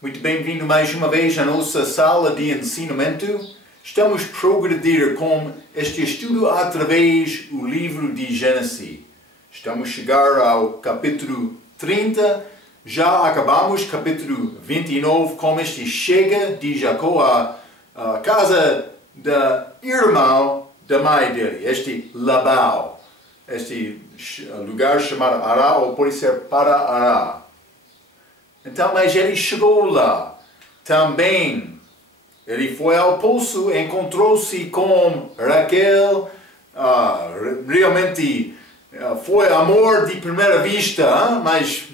Muito bem-vindo mais uma vez à nossa sala de ensinamento. Estamos a progredir com este estudo através do livro de Gênesis. Estamos a chegar ao capítulo 30. Já acabamos capítulo 29 com este chega de Jacó à casa da irmã da mãe dele, este Labão. Este lugar chamado Ará, ou pode ser para Ará. Então, mas ele chegou lá. Também, ele foi ao poço, encontrou-se com Raquel. Realmente foi amor de primeira vista, mas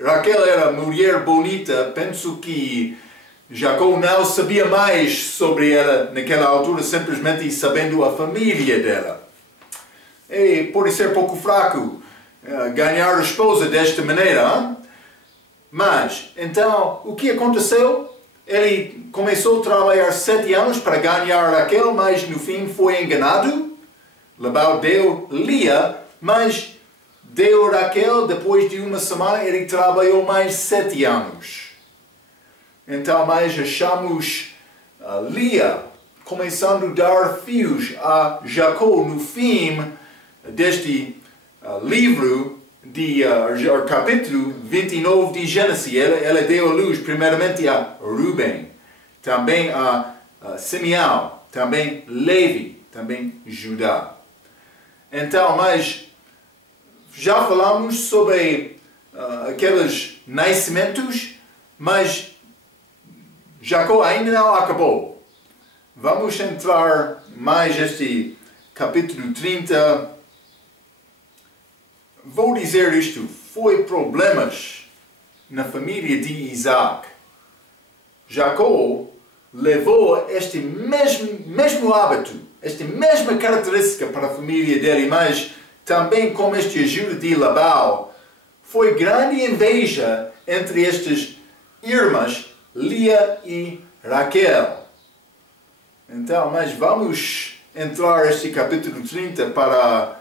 Raquel era mulher bonita. Penso que Jacó não sabia mais sobre ela naquela altura, simplesmente sabendo a família dela. E pode ser pouco fraco ganhar a esposa desta maneira. Mas, então, o que aconteceu? Ele começou a trabalhar 7 anos para ganhar Raquel, mas no fim foi enganado. Labão deu Lia, mas deu Raquel. Depois de uma semana ele trabalhou mais 7 anos. Então, mas achamos Lia começando a dar filhos a Jacó no fim deste livro de capítulo 29 de Gênesis. Ela deu a luz primeiramente a Ruben, também a Simeão, também Levi, também Judá. Então, mas já falamos sobre aqueles nascimentos, mas Jacó ainda não acabou. Vamos entrar mais este capítulo 30. Vou dizer isto, foi problemas na família de Isaac. Jacó levou este mesmo hábito, esta mesma característica para a família dele, mas também com esta ajuda de Labão, foi grande inveja entre estas irmãs, Lia e Raquel. Então, mas vamos entrar neste capítulo 30 para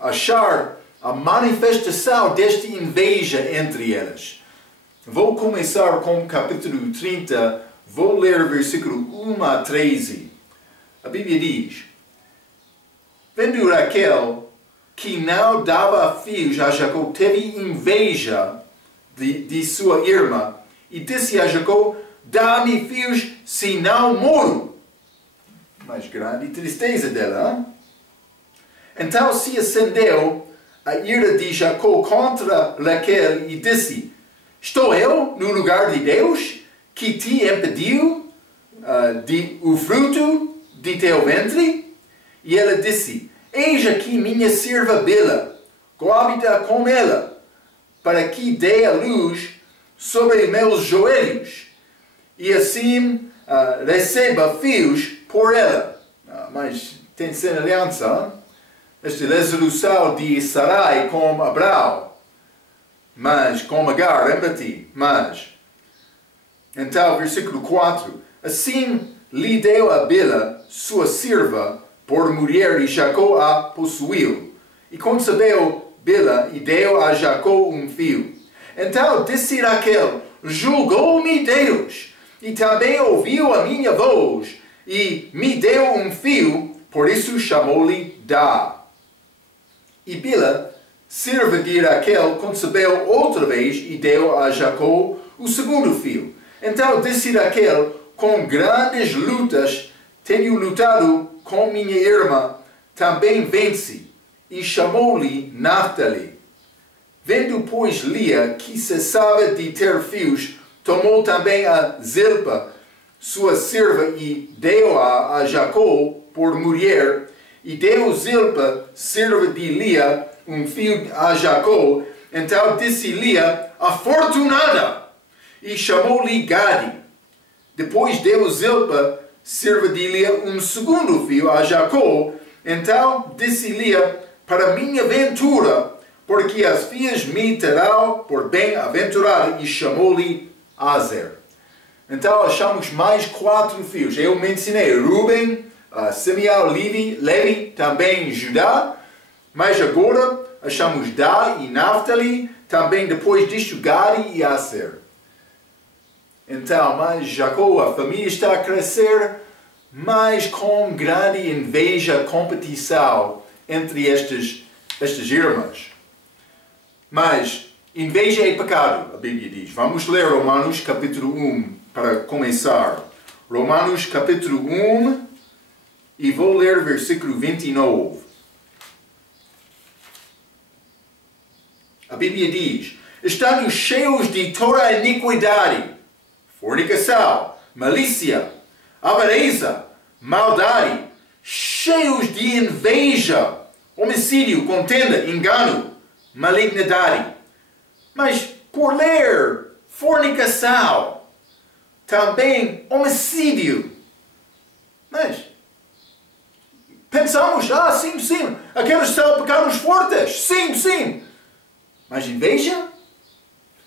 achar a manifestação desta inveja entre elas. Vou começar com o capítulo 30, vou ler o versículo 1 a 13. A Bíblia diz: Vendo Raquel que não dava filhos a Jacó, teve inveja de sua irmã e disse a Jacó: Dá-me filhos, se não morro. Mas grande tristeza dela. Hein? Então se acendeu a ira de Jacó contra Raquel e disse: Estou eu no lugar de Deus que te impediu o fruto de teu ventre? E ela disse: Eis aqui minha serva Bila, coabita com ela, para que dê a luz sobre meus joelhos, e assim receba filhos por ela. Mas tem semelhança, esta resolução de Sarai com Abraão, mas com Agar, lembra-te, mas. Então, versículo 4, assim lhe deu a Bila, sua serva, por mulher, e Jacó a possuiu. E concebeu Bila e deu a Jacó um filho. Então disse Raquel: Julgou-me Deus, e também ouviu a minha voz, e me deu um filho, por isso chamou-lhe Dá. E Bila, serva de Raquel, concebeu outra vez e deu a Jacó o segundo filho. Então disse Raquel: Com grandes lutas tenho lutado com minha irmã, também vence, e chamou-lhe Naftali. Vendo, pois, Lia que cessava de ter filhos, tomou também a Zilpa, sua serva, e deu-a a Jacó por mulher, e deu Zilpa, serva de Lia, um filho a Jacó. Então disse Lia: Afortunada! E chamou-lhe Gade. Depois deu Zilpa, serva de Lia, um segundo filho a Jacó. Então disse Lia: Para minha ventura, porque as filhas me terão por bem-aventurada, e chamou-lhe Azer. Então achamos mais 4 filhos. Eu mencionei Ruben, Simeão, Levi, também Judá. Mas agora achamos Dá e Naftali, também depois disto Gade e Aser. Então, mas Jacó, a família está a crescer, mas com grande inveja, competição entre estas irmãs. Mas inveja é pecado, a Bíblia diz. Vamos ler Romanos capítulo 1 para começar. Romanos capítulo 1 e vou ler versículo 29. A Bíblia diz: estando cheios de toda a iniquidade, fornicação, malícia, avareza, maldade, cheios de inveja, homicídio, contenda, engano, malignidade. Mas por ler fornicação, também homicídio. Mas pensamos, sim, aqueles são pecados fortes, sim. Mas inveja?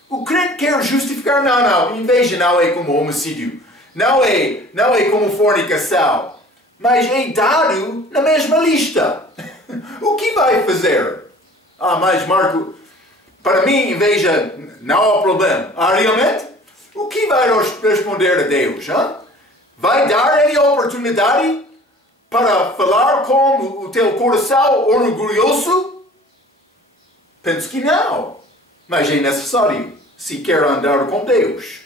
O crente quer justificar, não, inveja não é como homicídio, não é como fornicação, mas é dado na mesma lista. O que vai fazer? Mas Marco, para mim inveja não há problema. Realmente? O que vai responder a Deus? Vai dar-lhe a oportunidade para falar com o teu coração orgulhoso? Penso que não, mas é necessário se quer andar com Deus.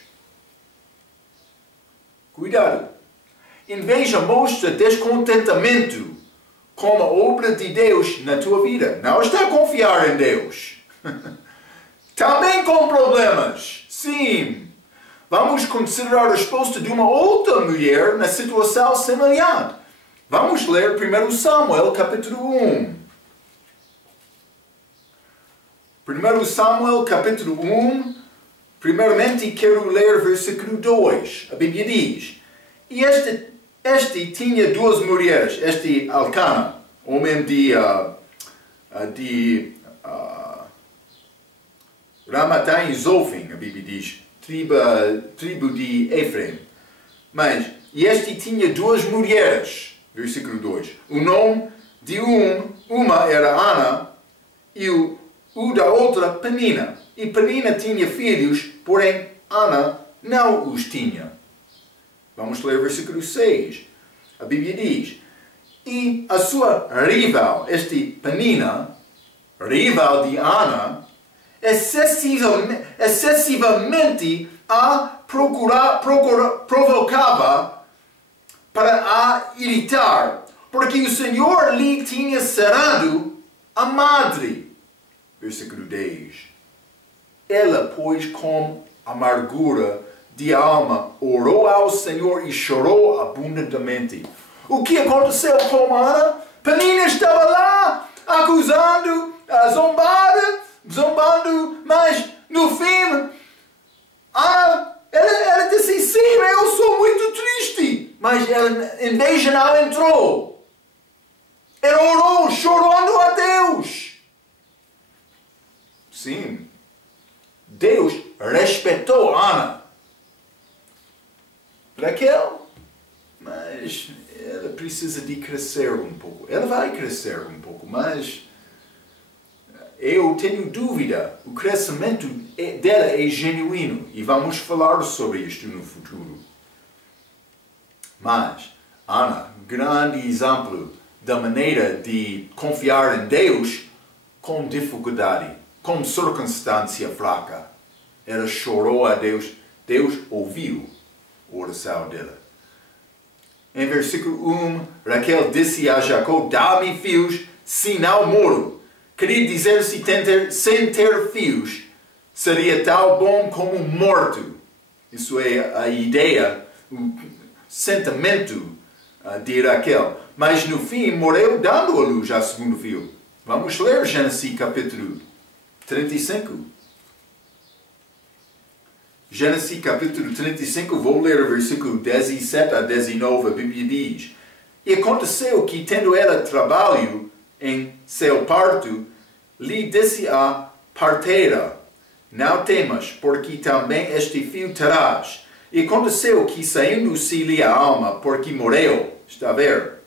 Cuidado. Inveja mostra descontentamento com a obra de Deus na tua vida. Não está a confiar em Deus. Também com problemas. Sim. Vamos considerar a resposta de uma outra mulher na situação semelhante. Vamos ler 1 Samuel capítulo 1. 1 Samuel capítulo 1, primeiramente quero ler versículo 2. A Bíblia diz: e este tinha duas mulheres, este Alcana, homem de Ramatai e Zofim, a Bíblia diz, tribo de Efraim. Mas, e este tinha duas mulheres, versículo 2. O nome de uma era Ana, e o da outra Penina. E Penina tinha filhos, porém Ana não os tinha. Vamos ler o versículo 6. A Bíblia diz: e a sua rival, este Penina, rival de Ana, excessivamente a provocava para a irritar, porque o Senhor lhe tinha sarado a madre. Versículo 10. Ela, pois, com amargura de alma, orou ao Senhor e chorou abundantemente. O que aconteceu com Ana? Penina estava lá, acusando, zombando, mas no fim, ela disse, sim, eu sou muito triste. Mas a inveja não entrou. Ela orou, chorando a Deus. Sim, Deus respeitou Ana. Raquel, mas ela precisa de crescer um pouco. Ela vai crescer um pouco, mas eu tenho dúvida. O crescimento dela é genuíno e vamos falar sobre isto no futuro. Mas Ana, grande exemplo da maneira de confiar em Deus com dificuldade, com circunstância fraca. Ela chorou a Deus, Deus ouviu a oração dela. Em versículo 1, Raquel disse a Jacó: dá-me filhos, senão morro. Queria dizer, sem ter filhos, seria tão bom como morto. Isso é a ideia, o sentimento de Raquel. Mas no fim morreu dando a luz ao segundo filho. Vamos ler Gênesis capítulo 35. Gênesis capítulo 35, vou ler o versículo 17 a 19, a Bíblia diz: e aconteceu que, tendo ela trabalho em seu parto, lhe disse a parteira: não temas, porque também este filho terás. E aconteceu que, saindo-se-lhe a alma, porque morreu, está a ver,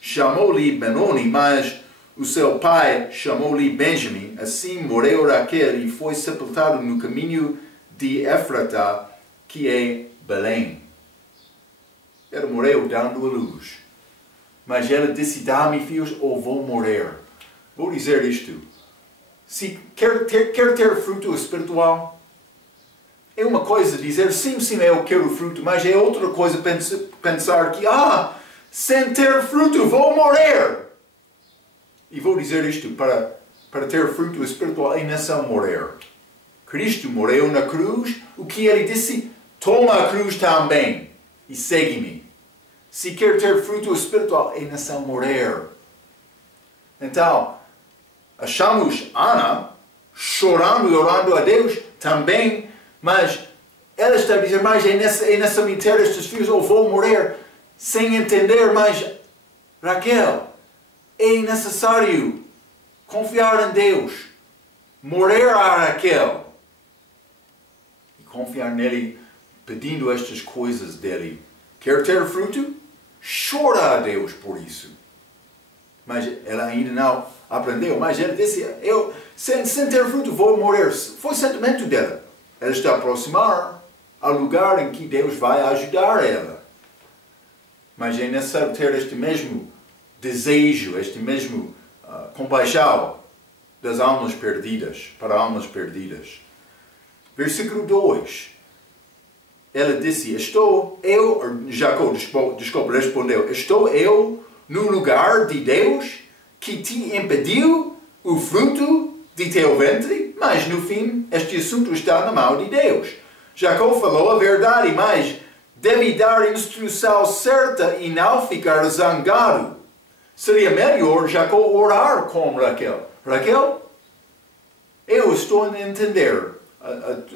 chamou-lhe Benoni, mas o seu pai chamou-lhe Benjamim. Assim morreu Raquel e foi sepultado no caminho de Efrata, que é Belém. Ela morreu dando a luz. Mas ela disse, dá-me filhos ou vou morrer. Vou dizer isto. Se quer ter fruto espiritual, é uma coisa dizer, sim, eu quero fruto, mas é outra coisa pensar que, sem ter fruto vou morrer. E vou dizer isto, para ter fruto espiritual é não morrer. Cristo morreu na cruz, o que ele disse? Toma a cruz também e segue-me. Se quer ter fruto espiritual, é não morrer. Então, achamos Ana chorando e orando a Deus também, mas ela está a dizer, mas é nessa cemitério estes filhos, eu vou morrer, sem entender, mas Raquel, é necessário confiar em Deus, morrer a Raquel e confiar nele, pedindo estas coisas dele. Quer ter fruto? Chora a Deus por isso. Mas ela ainda não aprendeu. Mas ela disse, sem ter fruto vou morrer. Foi o sentimento dela. Ela está a aproximar ao lugar em que Deus vai ajudar ela. Mas é necessário ter este mesmo desejo, este mesmo compaixão das almas perdidas, para almas perdidas. Versículo 2. Ela disse, Jacó, desculpa, respondeu, estou eu no lugar de Deus que te impediu o fruto de teu ventre? Mas no fim, este assunto está na mão de Deus. Jacó falou a verdade, mas deve dar a instrução certa e não ficar zangado. Seria melhor Jacó orar com Raquel. Raquel, eu estou a entender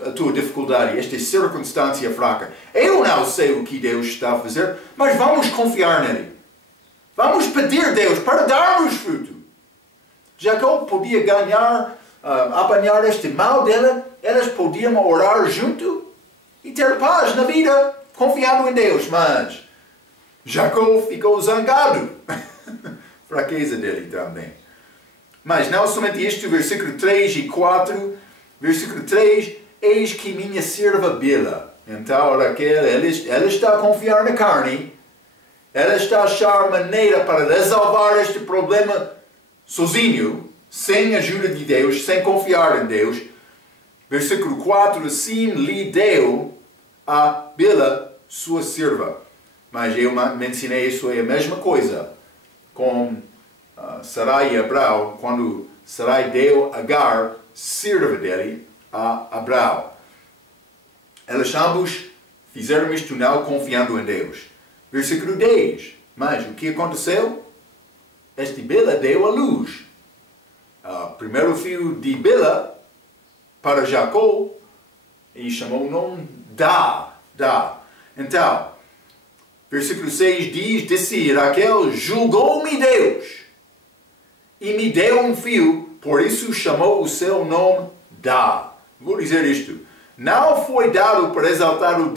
a tua dificuldade, esta circunstância fraca. Eu não sei o que Deus está a fazer, mas vamos confiar nele. Vamos pedir a Deus para darmos fruto. Jacó podia apanhar este mal dela, elas podiam orar junto e ter paz na vida, confiando em Deus. Mas Jacó ficou zangado. Fraqueza dele também. Mas não somente isto, versículo 3 e 4. Versículo 3, eis que minha serva Bila. Então Raquel, ela está a confiar na carne. Ela está a achar maneira para resolver este problema sozinho, sem a ajuda de Deus, sem confiar em Deus. Versículo 4, assim lhe deu a Bila, sua serva. Mas eu mencionei isso, é a mesma coisa com Sarai e Abrão, quando Sarai deu Agar, serva dele, a Abrão. Elas ambos fizeram isto não confiando em Deus. Versículo 10. Mas o que aconteceu? Este Bila deu a luz. Primeiro filho de Bila para Jacó e chamou o nome Dá. Então, versículo 6 diz, disse Raquel, julgou-me Deus e me deu um filho, por isso chamou o seu nome Dá. Vou dizer isto. Não foi dado para exaltar o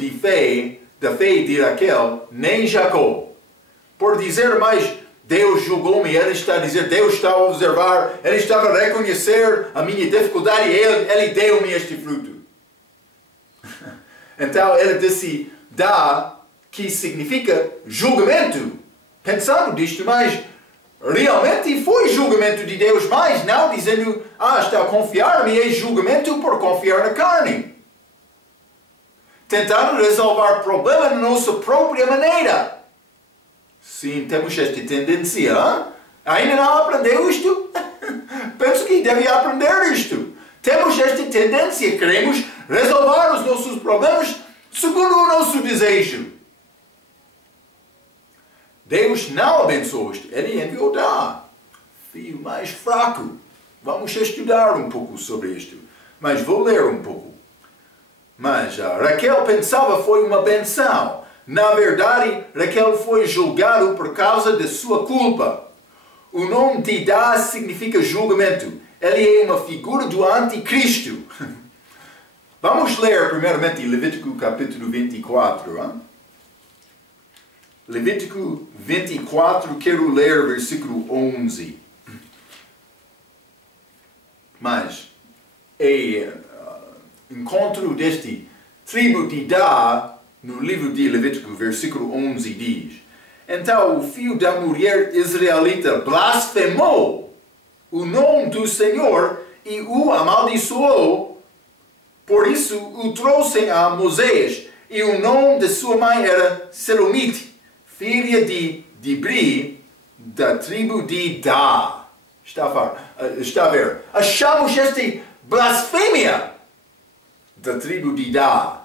da fé de Raquel, nem Jacó. Por dizer mais, Deus julgou-me, ele está a dizer, Deus está a observar, ele estava a reconhecer a minha dificuldade e ele deu-me este fruto. Então ele disse, Dá, que significa julgamento. Pensando disto, mas realmente foi julgamento de Deus, mas não dizendo, está a confiar-me, é julgamento por confiar na carne. Tentando resolver o problema na nossa própria maneira. Sim, temos esta tendência. Ainda não aprendeu isto? Penso que deve aprender isto. Temos esta tendência, queremos resolver os nossos problemas segundo o nosso desejo. Deus não abençoou isto. Ele enviou Dá, filho mais fraco. Vamos estudar um pouco sobre isto. Mas vou ler um pouco. Mas Raquel pensava foi uma benção. Na verdade, Raquel foi julgada por causa de sua culpa. O nome de Dá significa julgamento. Ele é uma figura do anticristo. Vamos ler primeiramente Levítico capítulo 24. Levítico 24, quero ler versículo 11. Mas encontro deste tribo de Dá, no livro de Levítico, versículo 11 diz: então o filho da mulher israelita blasfemou o nome do Senhor e o amaldiçoou. Por isso o trouxe a Moisés, e o nome de sua mãe era Selomite, filha de Dibri, da tribo de Dá. Está a ver? Achamos esta blasfêmia da tribo de Dá.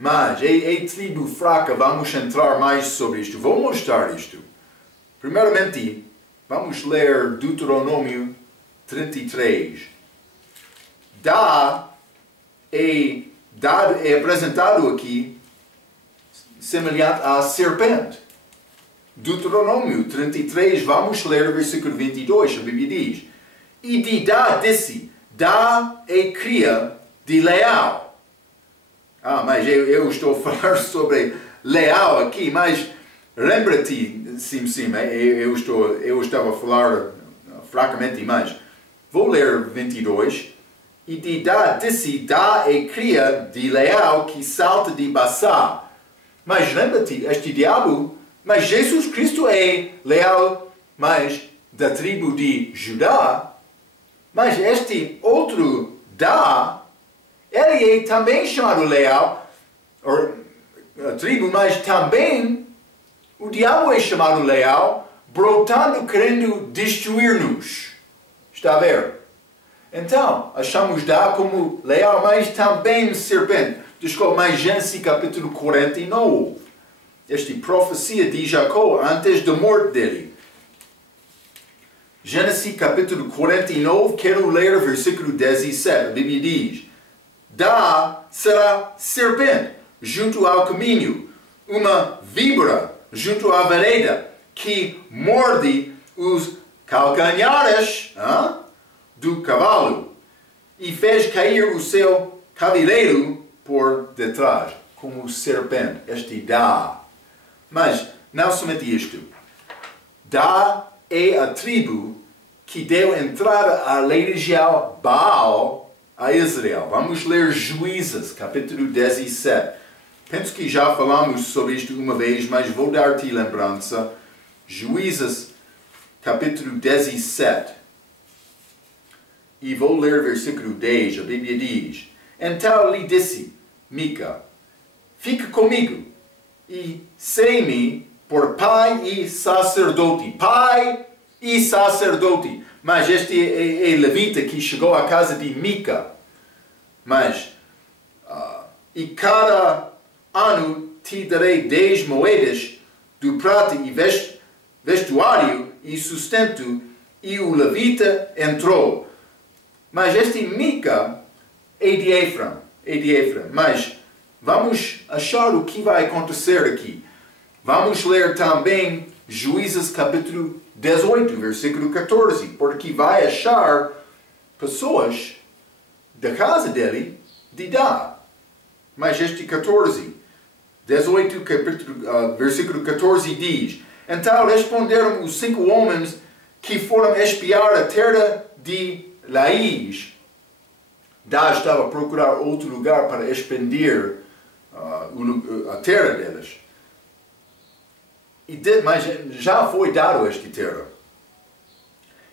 Mas é tribo fraca, vamos entrar mais sobre isto. Vou mostrar isto. Primeiramente, vamos ler Deuteronômio 33. Dá é apresentado aqui semelhante à serpente. Deuteronômio 33, vamos ler o versículo 22, a Bíblia diz: e de Dá disse: Dá é cria de Leal. Mas eu estou a falar sobre Leal aqui, mas lembra-te, sim, eu estava a falar fracamente, mas vou ler 22. E de Dá disse: Dá é cria de Leal que salta de Bassá. Mas lembra-te, este diabo, mas Jesus Cristo é Leal, mas da tribo de Judá. Mas este outro Dá, ele é também chamado Leal, a tribo, mas também o diabo é chamado Leal, brotando, querendo destruir-nos. Está a ver? Então, achamos Dá como Leal, mas também serpente. Desculpa, mas Gênesis capítulo 49. Esta profecia de Jacó antes da morte dele. Gênesis capítulo 49, quero ler o versículo 17. A Bíblia diz: Dá será serpente junto ao caminho, uma víbora junto à vereda, que morde os calcanhares do cavalo, e fez cair o seu cavaleiro por detrás, como serpente. Este Dá. Mas não somente isto. Dá é a tribo que deu entrada à religião Baal a Israel. Vamos ler Juízes, capítulo 17. Penso que já falamos sobre isto uma vez, mas vou dar-te lembrança. Juízes, capítulo 17. E vou ler versículo 10. A Bíblia diz: então lhe disse Mica: fica comigo e sei-me por pai e sacerdote. Pai e sacerdote. Mas este é levita que chegou à casa de Mica. Mas, e cada ano te darei 10 moedas do prata e vestuário e sustento. E o levita entrou. Mas este Mica é de Efraim. Mas vamos achar o que vai acontecer aqui. Vamos ler também Juízes capítulo 18, versículo 14. Porque vai achar pessoas da casa dele de Dá. Mas este 18, versículo 14 diz: então responderam os 5 homens que foram espiar a terra de Laís. Dá estava a procurar outro lugar para expandir a terra deles. Mas já foi dado esta terra.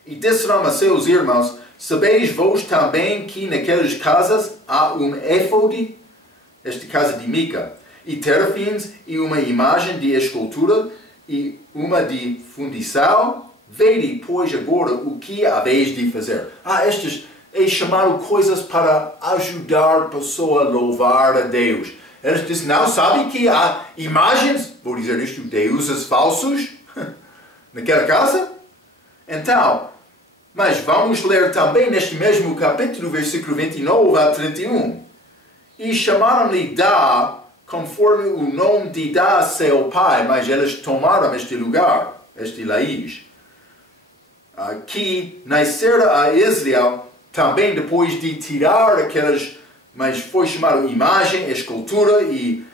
E disseram a seus irmãos: sabeis vós também que naquelas casas há éfode, esta casa de Mica, e terafins, e uma imagem de escultura, e uma de fundição? Vede, pois, agora o que haveis de fazer. Estas é chamado coisas para ajudar a pessoa a louvar a Deus. Eles dizem: não sabem que há imagens, vou dizer isto, deuses falsos naquela casa? Então, mas vamos ler também neste mesmo capítulo, versículo 29 a 31. E chamaram-lhe Dá, conforme o nome de Dá, seu pai, mas eles tomaram este lugar, este Laís, que nascera a Israel também depois de tirar aquelas, mas foi chamado imagem, escultura e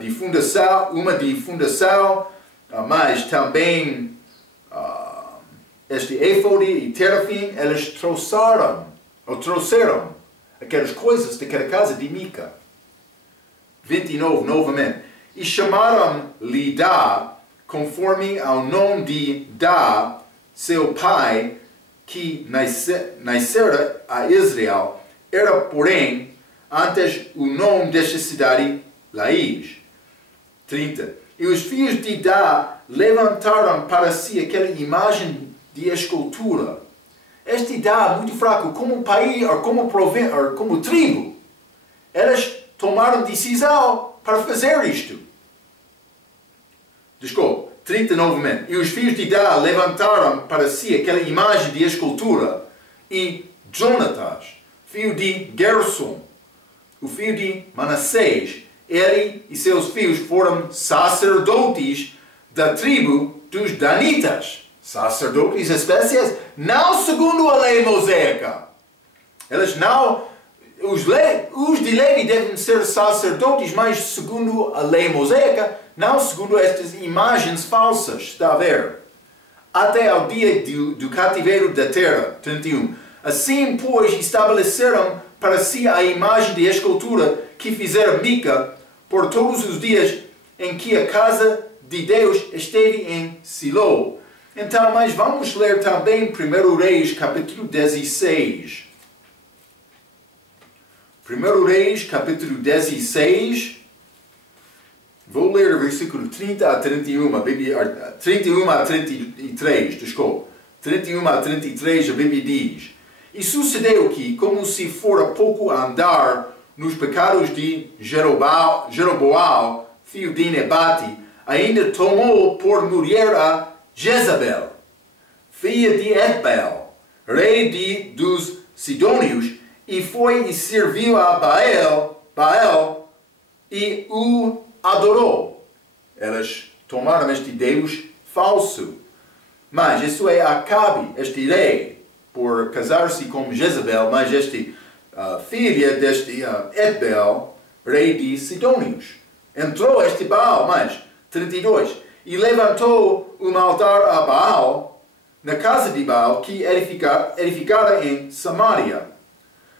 de fundação, uma de fundação, mas também este éfode e terafim. Eles trouxeram aquelas coisas daquela casa de Mica. 29 novamente. E chamaram-lhe Dá, conforme ao nome de Dá, seu pai, que nascera a Israel. Era, porém, antes o nome desta cidade, Laís. 30. E os filhos de Dá levantaram para si aquela imagem de escultura. Este Dá, muito fraco, como país, ou como tribo, elas tomaram decisão para fazer isto. Desculpe, 30 novamente. E os filhos de Dá levantaram para si aquela imagem de escultura. E Jonatas, filho de Gerson, o filho de Manassés, ele e seus filhos foram sacerdotes da tribo dos Danitas. Sacerdotes especiais, não segundo a lei mosaica. Eles não, os de Levi devem ser sacerdotes, mas segundo a lei mosaica, não segundo estas imagens falsas. Está a ver? Até ao dia do cativeiro da terra. 31. Assim, pois, estabeleceram para si a imagem de escultura que fizera Mica por todos os dias em que a casa de Deus esteve em Siló. Então, mas vamos ler também 1 Reis, capítulo 16. 1 Reis, capítulo 16. Vou ler o versículo 30 a 31, 31 a 33, desculpa. 31 a 33, a Bíblia diz: E sucedeu que, como se fora pouco andar nos pecados de Jeroboal, filho de Nebate, ainda tomou por mulher a Jezabel, filha de Edbaal, rei dos Sidônios, e foi e serviu a Baal e o adorou. Elas tomaram este Deus falso. Mas isso é Acabe, este rei, por casar-se com Jezabel, mas filha deste Edbaal, rei de Sidônios. Entrou este Baal, mas 32. E levantou um altar a Baal, na casa de Baal, que edificara em Samaria.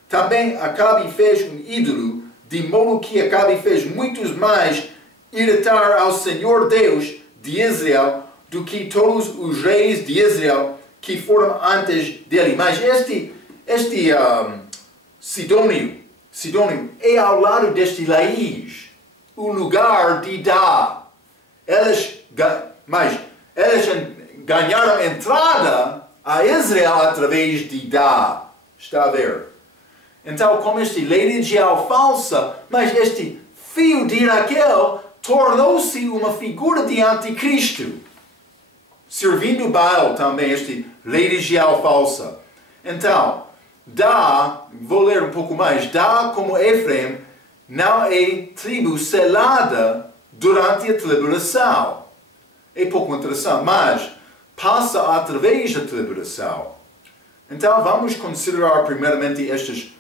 Também Acabe fez um ídolo, de modo que Acabe fez muitos mais irritar ao Senhor Deus de Israel do que todos os reis de Israel que foram antes dele. Mas este Sidônio é ao lado deste Laís, o lugar de Dá. Mas elas ganharam entrada a Israel através de Dá. Está a ver? Então, como este lei regial falsa, mas este filho de Raquel tornou-se uma figura de anticristo, servindo Baal também, este lei regial falsa. Então, Dá, vou ler um pouco mais, Dá como Efraim não é tribo selada durante a tribulação. É pouco interessante, mas passa através da tribulação. Então vamos considerar primeiramente estas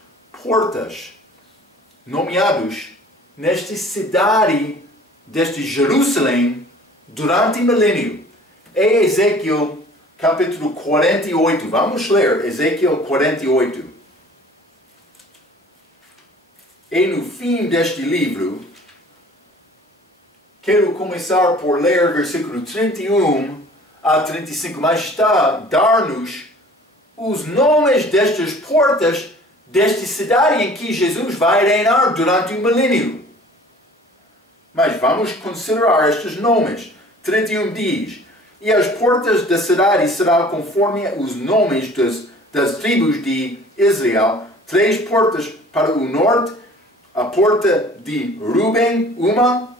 portas nomeadas nesta cidade deste Jerusalém durante o milênio. É Ezequiel capítulo 48. Vamos ler Ezequiel 48. E no fim deste livro, quero começar por ler versículo 31 a 35, mas está a dar-nos os nomes destas portas desta cidade em que Jesus vai reinar durante o milênio. Mas vamos considerar estes nomes. 31 diz: E as portas da cidade serão conforme os nomes das tribos de Israel. 3 portas para o norte, a porta de Ruben, uma,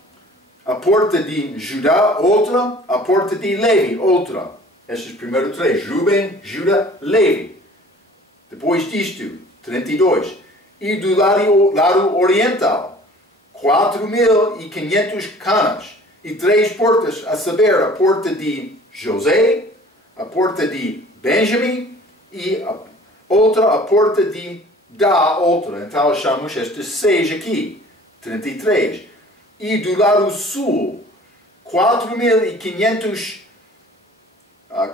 a porta de Judá, outra, a porta de Levi, outra. Estes primeiros 3, Ruben, Judá, Levi. Depois disto, 32. E do lado oriental, 4.500 canas e 3 portas, a saber, a porta de José, a porta de Benjamim e outra, a porta de Dá, outra. Então achamos estas 6 aqui. 33. E do lado sul, 4.500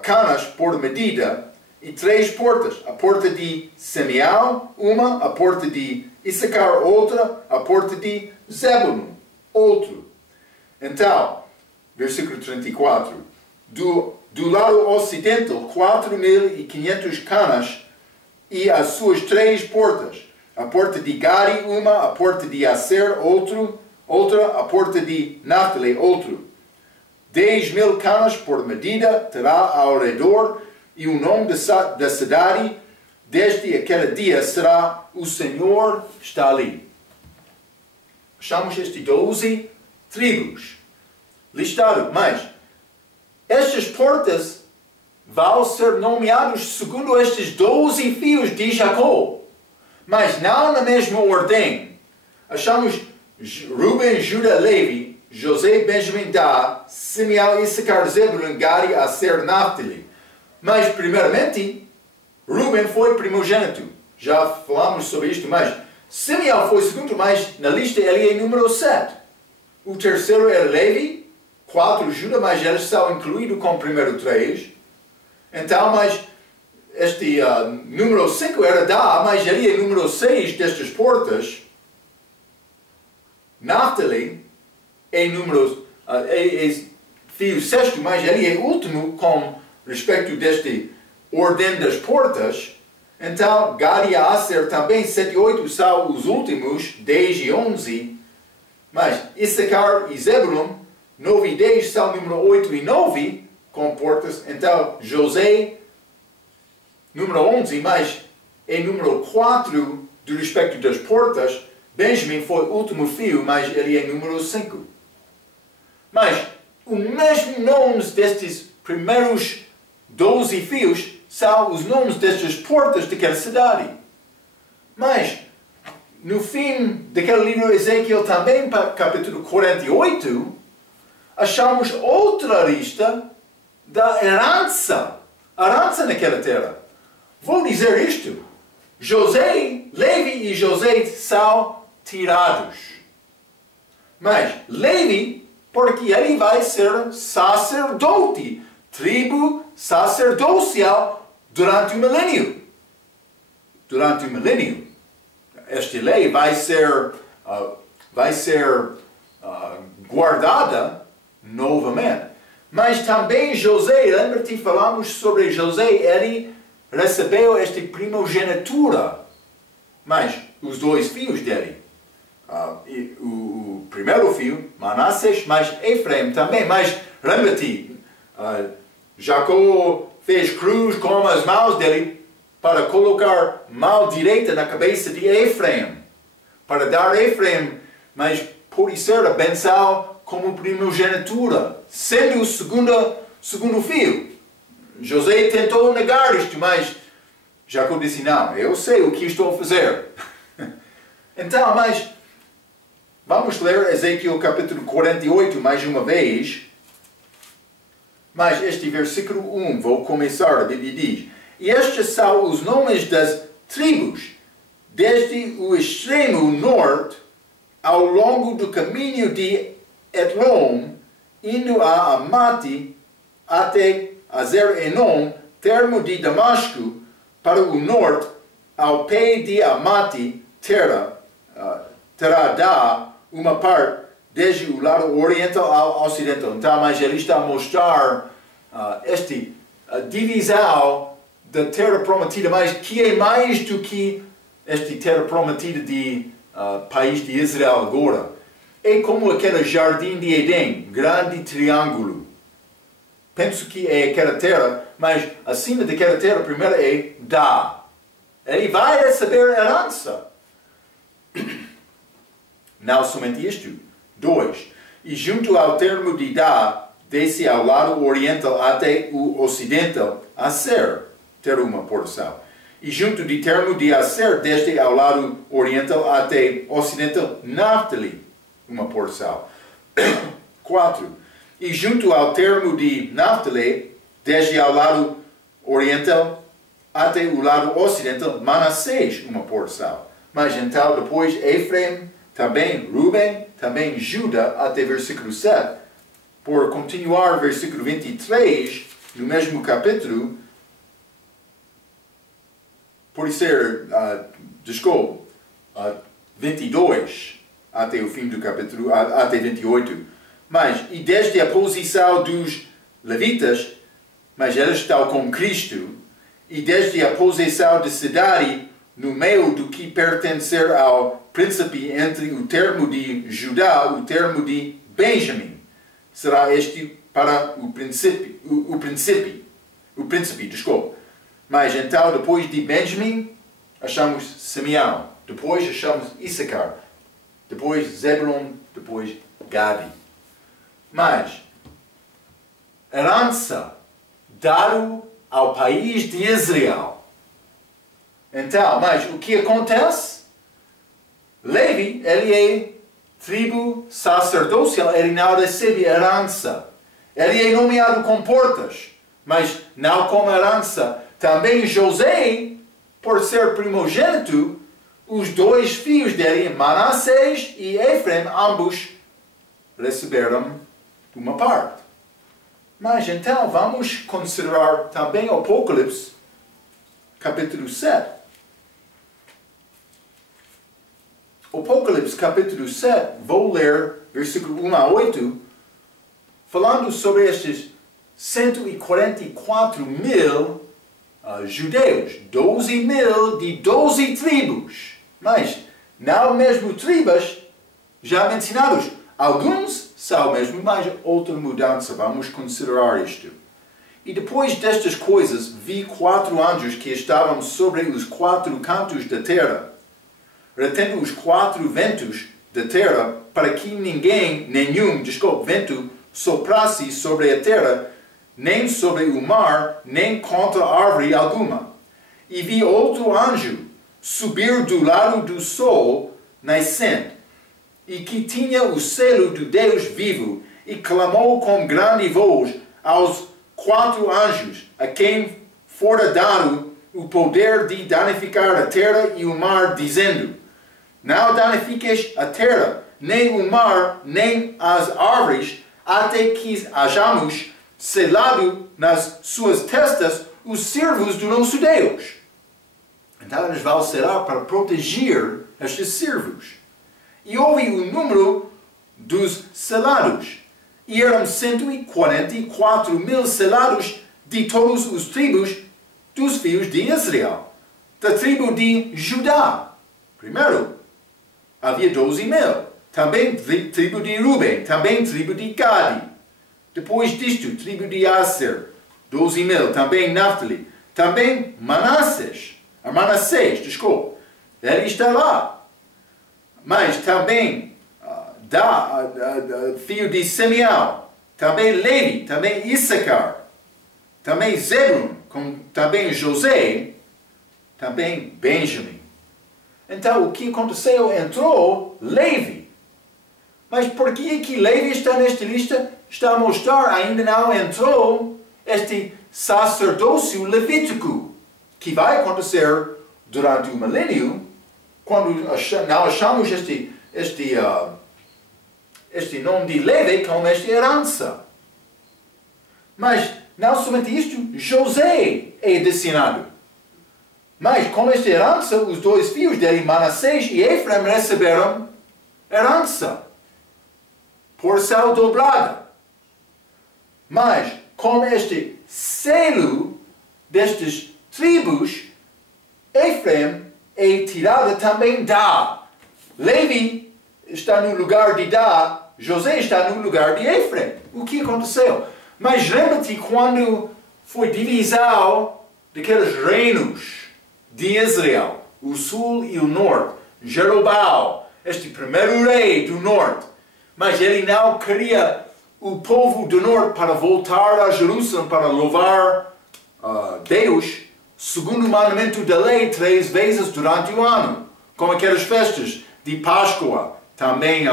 canas por medida e 3 portas. A porta de Simeão, uma, a porta de Issacar, outra, a porta de Zebulun, outro. Então, versículo 34. Do lado ocidental, 4.500 canas e as suas 3 portas. A porta de Gadi, uma, a porta de Aser, outra, a porta de Naphtali, outro. 10.000 canas por medida terá ao redor, e o nome da cidade, desde aquele dia, será O Senhor está ali. Achamos estes 12 tribos listados, mas estas portas vão ser nomeadas segundo estes 12 filhos de Jacó, mas não na mesma ordem. Achamos Ruben, Judá, Levi, José, Benjamim, Dan, Simeão, Issacar, Zebulun, Gadi, Aser, Naphtali. Mas, primeiramente, Ruben foi primogênito. Já falamos sobre isto, mas Simeão foi segundo, mas na lista ele é número 7. O terceiro era Levi, 4 Judá, mas eles são incluídos com o primeiro 3. Então, mas este número 5 era Dan, mas ele é número 6 destas portas. Naphtali é número filho sexto, mas ele é último com respeito desta ordem das portas. Então, Gadi e Aser também, 7 e 8 são os últimos, 10 e 11. Mas Issacar e Zebulun, 9 e 10 são número 8 e 9 com portas. Então, José, número 11, mas é número 4 do respeito das portas. Benjamim foi o último filho, mas ele é número 5. Mas os mesmos nomes destes primeiros 12 filhos são os nomes destas portas daquela cidade. Mas, no fim daquele livro de Ezequiel também, capítulo 48, achamos outra lista da herança naquela terra. Vou dizer isto. José, Levi e José são tirados. Mas Levi, porque ele vai ser sacerdote, tribo sacerdocial durante o milênio. Durante o milênio. Esta lei vai ser guardada novamente. Mas também José, lembra-te, falamos sobre José, ele recebeu esta primogenitura. Mas os 2 filhos dele, o primeiro filho, Manassés, mas Efraim também. Mas lembra-te, Jacó fez cruz com as mãos dele para colocar mão direita na cabeça de Efraim, para dar a Efraim, mas por ser a benção como primogenitura, sendo o segundo filho. José tentou negar isto, mas Jacó disse, não, eu sei o que estou a fazer. Então, mas vamos ler Ezequiel capítulo 48 mais uma vez. Mas este versículo 1, vou começar, a Bíblia diz: e estes são os nomes das tribos, desde o extremo norte, ao longo do caminho de Etlon, indo a Amate, até Azer-Enon, termo de Damasco, para o norte, ao pé de Amate, terá uma parte, desde o lado oriental ao ocidental. Então, mas ele está a mostrar esta divisão da terra prometida, mas que é mais do que esta terra prometida de país de Israel agora. É como aquele jardim de Éden, grande triângulo. Penso que é aquela terra, mas acima daquela terra, primeiro é Dá. Ele vai receber herança. Não somente isto. 2. E junto ao termo de Dá, desce ao lado oriental até o ocidental, Aser, ter uma porção. E junto do termo de Aser, desce ao lado oriental até ocidental, Naphtali, uma porção. 4. E junto ao termo de Naphtali, desde ao lado oriental até o lado ocidental, Manassés, uma porção. Mas então depois Efraim, também Ruben, também Judá, até versículo 7. Por continuar, versículo 23, no mesmo capítulo, por ser, 22, até o fim do capítulo, até 28. Mas, e desde a posição dos levitas, mas eles estão com Cristo, e desde a posição de cidade, no meio do que pertencer ao príncipe entre o termo de Judá e o termo de Benjamim, será este para o príncipe, desculpa. Mas então, depois de Benjamim, achamos Simeão, depois achamos Issacar, depois Zebulon, depois Gadi. Mas, herança dado ao país de Israel. Então, mas o que acontece? Levi, ele é tribo sacerdotal, ele não recebe herança. Ele é nomeado com portas, mas não com herança. Também José, por ser primogênito, os dois filhos dele, Manassés e Efraim, ambos receberam uma parte. Mas então vamos considerar também Apocalipse, capítulo 7. Apocalipse, capítulo 7, vou ler versículo 1 a 8, falando sobre estes 144 mil judeus, 12 mil de 12 tribos, mas não mesmo tribos já mencionados. Alguns são mesmo, mas outra mudança, vamos considerar isto. E depois destas coisas, vi 4 anjos que estavam sobre os 4 cantos da terra, retendo os 4 ventos da terra, para que nenhum vento soprasse sobre a terra, nem sobre o mar, nem contra árvore alguma. E vi outro anjo subir do lado do sol nascente, e que tinha o selo do Deus vivo, e clamou com grande voz aos 4 anjos, a quem fora dado o poder de danificar a terra e o mar, dizendo: não danifiques a terra, nem o mar, nem as árvores, até que hajamos selado nas suas testas os servos do nosso Deus. Então eles vão selar para proteger estes servos. E houve o número dos selados. E eram 144 mil selados de todos os tribos dos filhos de Israel. Da tribo de Judá, primeiro, havia 12 mil. Também tribo de Ruben, também tribo de Gadi. Depois disto, tribo de Aser, 12 mil. Também Naftali. Também Manassés, ele está lá. Mas também filho de Simeão, também Levi, também Issacar, também Zebulon, também José, também Benjamim. Então o que aconteceu? Entrou Levi. Mas por que Levi está nesta lista? Está a mostrar ainda não entrou este sacerdócio levítico, que vai acontecer durante o milênio, quando não achamos este nome de Levi como esta herança. Mas não somente isto, José é destinado. Mas com esta herança, os 2 filhos dele, Manassés e Efraim, receberam herança, porção dobrada. Mas com este selo destas tribos, Efraim é tirada também Dá. Levi está no lugar de Dá, José está no lugar de Efraim. O que aconteceu? Mas lembra-te quando foi divisão daqueles reinos de Israel, o sul e o norte, Jeroboão, este primeiro rei do norte, mas ele não queria o povo do norte para voltar a Jerusalém para louvar Deus, segundo o mandamento da lei, 3 vezes durante o ano, como aquelas festas de Páscoa, também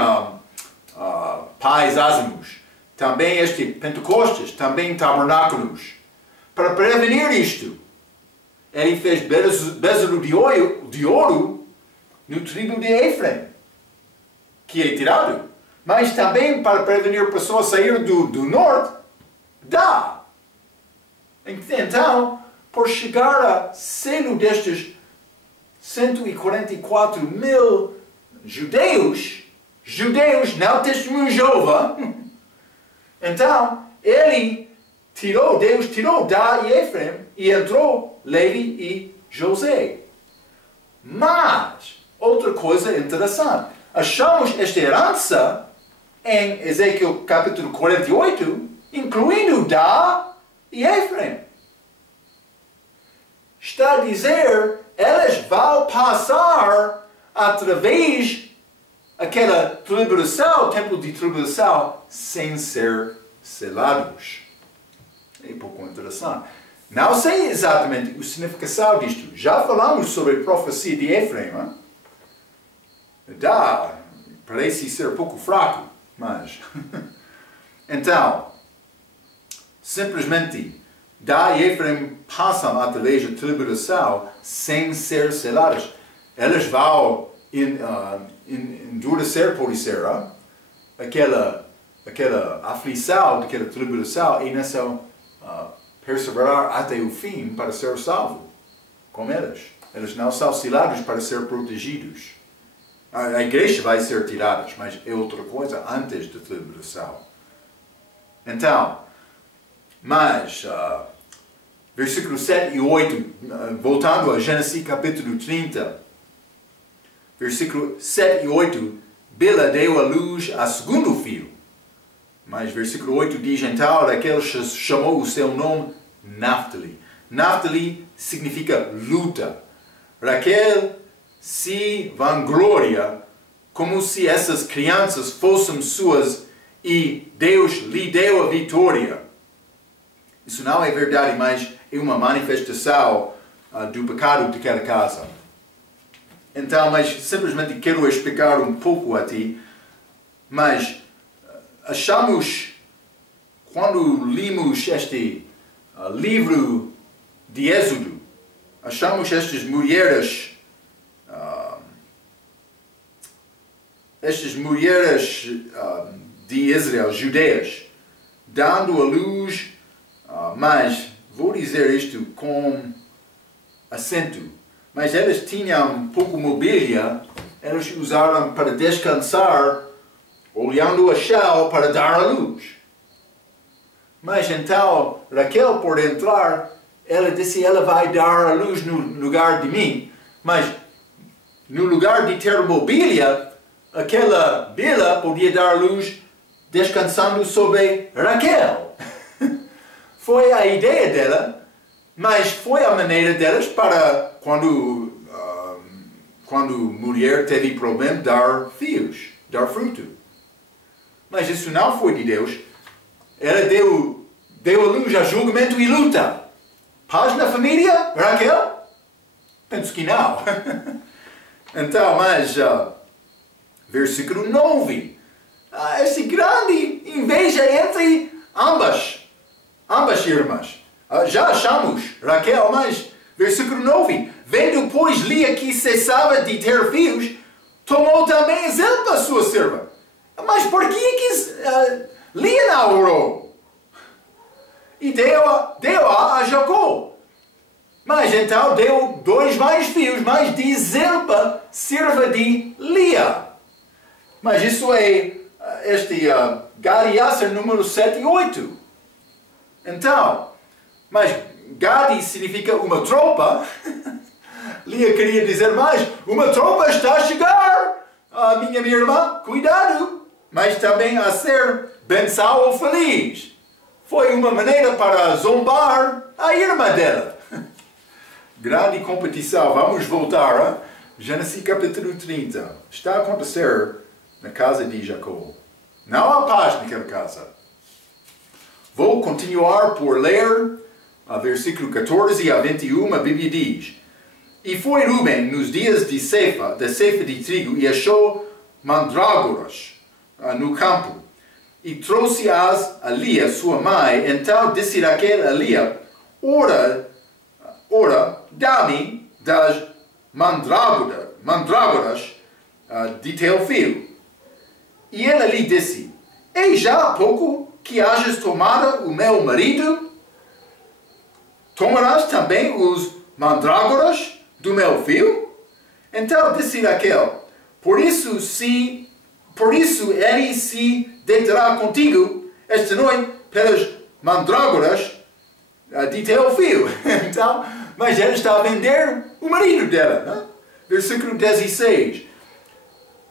Pais Ázimos, também este Pentecostes, também Tabernáculos. Para prevenir isto, ele fez bezerro de ouro no tribo de Efraim, que é tirado. Mas também para prevenir pessoas sair do norte, dá. Então, por chegar a selo destes 144 mil judeus, judeus não testemunham Jeová. Então, Deus tirou Dá e Efraim e entrou Levi e José. Mas, outra coisa interessante, achamos esta herança em Ezequiel capítulo 48, incluindo Dá e Efraim. Está a dizer, elas vão passar através daquela tribulação, templo de tribulação, sem ser selados. É um pouco interessante. Não sei exatamente o significado disto. Já falamos sobre a profecia de Efraim. Dá, parece ser um pouco fraco, mas... Então, simplesmente, Dá e Efraim passam através da tribulação sem ser seladas. Elas vão endurecer, pode ser, aquela aflição, aquela tribulação, e não perseverar até o fim para ser salvo, como elas. Elas não são seladas para ser protegidos. A igreja vai ser tirada, mas é outra coisa antes da tribulação. Então, mas, versículos 7 e 8, voltando a Gênesis capítulo 30, versículo 7 e 8, Bila deu à luz a segundo filho. Mas versículo 8 diz, então, Raquel chamou o seu nome Naphtali. Naphtali significa luta. Raquel se vangloria como se essas crianças fossem suas e Deus lhe deu a vitória. Isso não é verdade, mas é uma manifestação do pecado daquela casa. Então, mas simplesmente quero explicar um pouco a ti, mas achamos, quando limos este livro de Êxodo, achamos estas mulheres de Israel, judeias, dando a luz, mas vou dizer isto com acento, mas elas tinham pouco mobília, elas usaram para descansar, olhando a chão para dar a luz. Mas então, Raquel, por entrar, ela disse, ela vai dar a luz no lugar de mim, mas no lugar de ter mobília, aquela Bila podia dar a luz descansando sobre Raquel. Foi a ideia dela, mas foi a maneira delas para quando mulher teve problema dar filhos, dar fruto. Mas isso não foi de Deus. Ela deu a luz a julgamento e luta. Paz na família, Raquel? Penso que não. Então, mas versículo 9. Essa grande inveja entre ambas irmãs. Já achamos Raquel, mas versículo 9. Vendo, pois, Lia que cessava de ter filhos, tomou também Zilpa, sua serva. Mas por que Lia não orou? E deu-a a Jacó. Mas então deu 2 mais filhos, mas de Zilpa, serva de Lia. Mas isso é Gad e Aser número 7 e 8. Então, mas Gad significa uma tropa. Lia queria dizer mais, uma tropa está a chegar. Minha irmã, cuidado. Mas também a ser benção ou feliz. Foi uma maneira para zombar a irmã dela. Grande competição. Vamos voltar. Gênesis capítulo 30. Está a acontecer na casa de Jacó. Não há paz naquela casa. Vou continuar por ler versículo 14 a 21. A Bíblia diz: E foi Ruben nos dias de da ceifa de trigo e achou mandrágoras no campo. E trouxe-as a Lia, sua mãe. Então disse Raquel a Lia: Ora, dá-me das mandrágoras de teu filho. E ela lhe disse: É já há pouco que hajas tomado o meu marido? Tomarás também os mandrágoras do meu filho? Então disse Raquel: Por isso se por isso ele se deitará contigo esta noite pelas mandrágoras de teu filho. Então, mas ela está a vender o marido dela. Né? Versículo 16.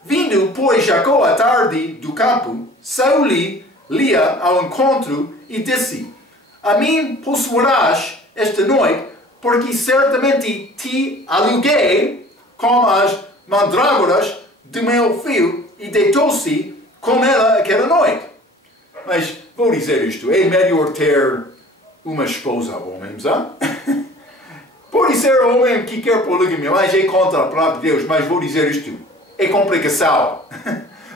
Vindo, pois, Jacó à tarde do campo, saiu-lhe Lia ao encontro e disse: a mim possuirás esta noite, porque certamente te aluguei com as mandrágoras do meu filho, e deitou-se com ela aquela noite. Mas vou dizer isto, é melhor ter uma esposa, homens, hein? Pode ser homem que quer poligamia, mas é contra a palavra de Deus, mas vou dizer isto, é complicação.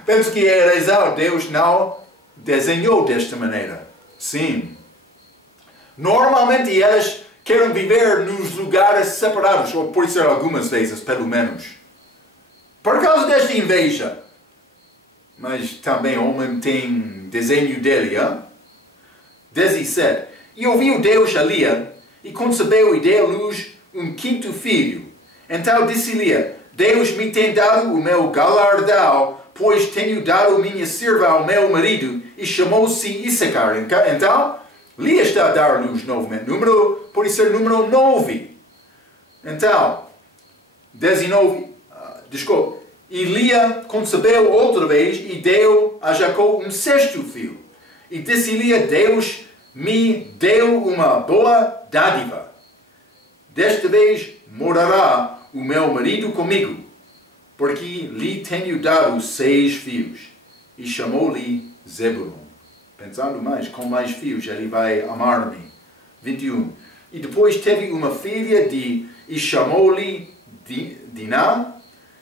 Penso que é razão, Deus não desenhou desta maneira. Sim. Normalmente elas querem viver nos lugares separados, ou por ser algumas vezes, pelo menos. Por causa desta inveja. Mas também o homem tem desenho dele, hein? 17. E ouviu Deus a Lia, e concebeu e deu à luz um quinto filho. Então disse Lia: Deus me tem dado o meu galardão, pois tenho dado minha serva ao meu marido, e chamou-se Issacar. Então, Lia está a dar à luz novamente. Pode ser número 9. Então, 19, desculpe. E Lia concebeu outra vez e deu a Jacó um sexto filho. E disse Lia: Deus me deu uma boa dádiva. Desta vez morará o meu marido comigo, porque lhe tenho dado 6 filhos. E chamou-lhe Zebulon. Pensando mais, com mais filhos ele vai amar-me. 21. E depois teve uma filha e chamou-lhe Diná.